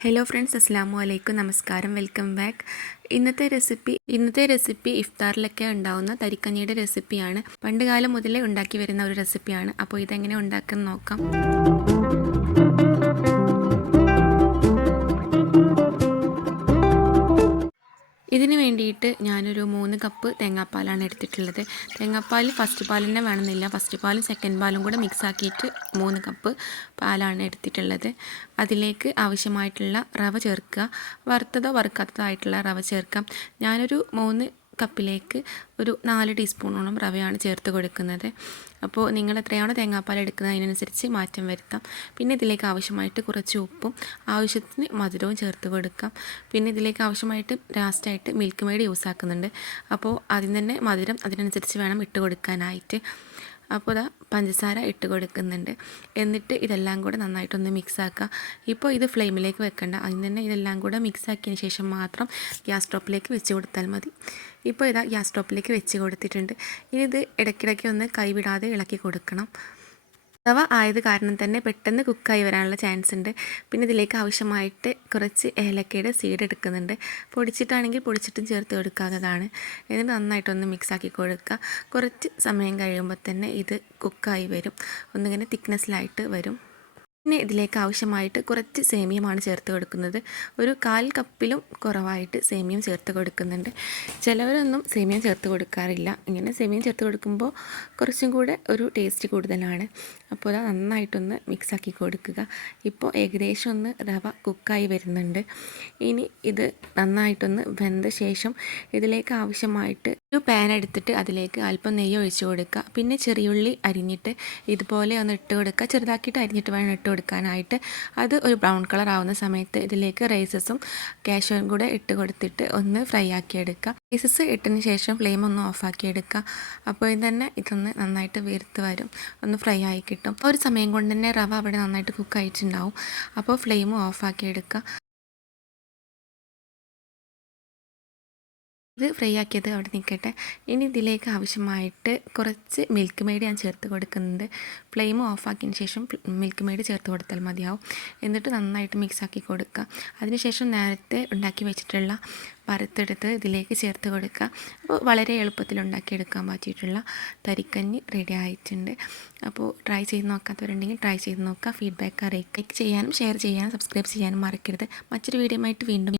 Hello friends അസ്സാം വലൈക്കും നമസ്കാരം വെൽക്കം ബാക്ക് ഇന്നത്തെ റെസിപ്പി ഇന്നത്തെ റെസിപ്പി ഇഫ്താറിലൊക്കെ ഉണ്ടാവുന്ന തരിക്കഞ്ഞിയുടെ റെസിപ്പിയാണ് പണ്ട് കാലം മുതലേ ഉണ്ടാക്കി വരുന്ന ഒരു റെസിപ്പിയാണ് അപ്പോൾ ഇതെങ്ങനെ ഉണ്ടാക്കാൻ നോക്കാം. വേണ്ടിയിട്ട് ഞാനൊരു മൂന്ന് കപ്പ് തേങ്ങാപ്പാലാണ് എടുത്തിട്ടുള്ളത്. തേങ്ങാപ്പാൽ ഫസ്റ്റ് പാൽ തന്നെ വേണമെന്നില്ല. ഫസ്റ്റ് പാലും സെക്കൻഡ് പാലും കൂടെ മിക്സ് ആക്കിയിട്ട് മൂന്ന് കപ്പ് പാലാണ് എടുത്തിട്ടുള്ളത്. അതിലേക്ക് ആവശ്യമായിട്ടുള്ള റവ ചേർക്കുക. വറുത്തതോ വറുക്കാത്തതോ ആയിട്ടുള്ള റവ ചേർക്കാം. ഞാനൊരു മൂന്ന് കപ്പിലേക്ക് ഒരു നാല് ടീസ്പൂണോളം റവയാണ് ചേർത്ത് കൊടുക്കുന്നത്. അപ്പോൾ നിങ്ങൾ എത്രയാണോ തേങ്ങാപ്പാൽ എടുക്കുന്നത് അതിനനുസരിച്ച് മാറ്റം വരുത്താം. പിന്നെ ഇതിലേക്ക് ആവശ്യമായിട്ട് കുറച്ച് ഉപ്പും ആവശ്യത്തിന് മധുരവും ചേർത്ത് കൊടുക്കാം. പിന്നെ ഇതിലേക്ക് ആവശ്യമായിട്ട് ലാസ്റ്റായിട്ട് മിൽക്ക് മെയ്ഡ് യൂസ് ആക്കുന്നുണ്ട്. അപ്പോൾ ആദ്യം തന്നെ മധുരം അതിനനുസരിച്ച് വേണം ഇട്ട് കൊടുക്കാനായിട്ട്. അപ്പോൾ ഇതാ പഞ്ചസാര ഇട്ട് കൊടുക്കുന്നുണ്ട്. എന്നിട്ട് ഇതെല്ലാം കൂടെ നന്നായിട്ടൊന്ന് മിക്സാക്കുക ഇപ്പോൾ ഇത് ഫ്ലെയിമിലേക്ക് വെക്കണ്ട. അതിന് തന്നെ ഇതെല്ലാം കൂടെ മിക്സ് ആക്കിയതിന് ശേഷം മാത്രം ഗ്യാസ് സ്റ്റോപ്പിലേക്ക് വെച്ച് കൊടുത്താൽ മതി. ഇപ്പോൾ ഇതാ ഗ്യാസ് സ്റ്റോപ്പിലേക്ക് വെച്ച് കൊടുത്തിട്ടുണ്ട്. ഇനി ഇത് ഇടയ്ക്കിടയ്ക്ക് ഒന്ന് കൈവിടാതെ ഇളക്കി കൊടുക്കണം. റവ ആയത് കാരണം തന്നെ പെട്ടെന്ന് കുക്കായി വരാനുള്ള ചാൻസ് ഉണ്ട്. പിന്നെ ഇതിലേക്ക് ആവശ്യമായിട്ട് കുറച്ച് ഏലക്കയുടെ സീഡ് എടുക്കുന്നുണ്ട്. പൊടിച്ചിട്ടാണെങ്കിൽ പൊടിച്ചിട്ടും ചേർത്ത് കൊടുക്കാവുന്നതാണ് എന്നിട്ട് നന്നായിട്ടൊന്ന് മിക്സാക്കി കൊടുക്കുക. കുറച്ച് സമയം കഴിയുമ്പോൾ തന്നെ ഇത് കുക്കായി വരും. ഒന്നിങ്ങനെ തിക്നെസ്സിലായിട്ട് വരും. പിന്നെ ഇതിലേക്ക് ആവശ്യമായിട്ട് കുറച്ച് സേമിയമാണ് ചേർത്ത് കൊടുക്കുന്നത്. ഒരു കാൽ കപ്പിലും കുറവായിട്ട് സേമിയം ചേർത്ത് കൊടുക്കുന്നുണ്ട്. ചിലവരൊന്നും സേമിയം ചേർത്ത് കൊടുക്കാറില്ല. ഇങ്ങനെ സേമിയം ചേർത്ത് കൊടുക്കുമ്പോൾ കുറച്ചും കൂടെ ഒരു ടേസ്റ്റ് കൂടുതലാണ്. അപ്പോൾ അത് നന്നായിട്ടൊന്ന് മിക്സാക്കി കൊടുക്കുക. ഇപ്പോൾ ഏകദേശം ഒന്ന് റവ കുക്കായി വരുന്നുണ്ട്. ഇനി ഇത് നന്നായിട്ടൊന്ന് വെന്ത ശേഷം ഇതിലേക്ക് ആവശ്യമായിട്ട് ഒരു പാൻ എടുത്തിട്ട് അതിലേക്ക് അല്പം നെയ്യ് ഒഴിച്ചു കൊടുക്കുക. പിന്നെ ചെറിയുള്ളി അരിഞ്ഞിട്ട് ഇതുപോലെ ഒന്ന് ഇട്ട് കൊടുക്കുക. ചെറുതാക്കിയിട്ട് അരിഞ്ഞിട്ട് വേണം ഇട്ട് കൊടുക്കാനായിട്ട് അത് ഒരു ബ്രൗൺ കളർ ആവുന്ന സമയത്ത് ഇതിലേക്ക് റൈസസും കാഷ്യൂവും കൂടെ ഇട്ട് കൊടുത്തിട്ട് ഒന്ന് ഫ്രൈ ആക്കി എടുക്കുക. റൈസസ് ഇട്ടതിന് ശേഷം ഫ്ലെയിം ഒന്ന് ഓഫാക്കി എടുക്കുക. അപ്പോൾ തന്നെ ഇതൊന്ന് നന്നായിട്ട് വീർത്ത് വരും. ഒന്ന് ഫ്രൈ ആയി കിട്ടും. ഒരു സമയം കൊണ്ട് തന്നെ റവ അവിടെ നന്നായിട്ട് കുക്ക് ആയിട്ടുണ്ടാവും. അപ്പോൾ ഫ്ലെയിം ഓഫാക്കി എടുക്കുക. ഇത് ഫ്രൈ ആക്കിയത് അവിടെ നിൽക്കട്ടെ. ഇനി ഇതിലേക്ക് ആവശ്യമായിട്ട് കുറച്ച് മിൽക്ക് മെയ്ഡ് ഞാൻ ചേർത്ത് കൊടുക്കുന്നുണ്ട്. ഫ്ലെയിം ഓഫ് ആക്കിയതിന് ശേഷം മിൽക്ക് മെയ്ഡ് ചേർത്ത് കൊടുത്താൽ മതിയാവും. എന്നിട്ട് നന്നായിട്ട് മിക്സ് ആക്കി കൊടുക്കുക. അതിനുശേഷം നേരത്തെ ഉണ്ടാക്കി വെച്ചിട്ടുള്ള വറുത്തെടുത്ത് ഇതിലേക്ക് ചേർത്ത് കൊടുക്കുക. അപ്പോൾ വളരെ എളുപ്പത്തിൽ ഉണ്ടാക്കിയെടുക്കാൻ പറ്റിയിട്ടുള്ള തരിക്കഞ്ഞ് റെഡി ആയിട്ടുണ്ട്. അപ്പോൾ ട്രൈ ചെയ്ത് നോക്കാത്തവരുണ്ടെങ്കിൽ ട്രൈ ചെയ്ത് നോക്കുക. ഫീഡ്ബാക്ക് അറിയിക്കുക. ചെയ്യാനും ഷെയർ ചെയ്യാനും സബ്സ്ക്രൈബ് ചെയ്യാനും മറക്കരുത്. മറ്റൊരു വീഡിയോ ആയിട്ട് വീണ്ടും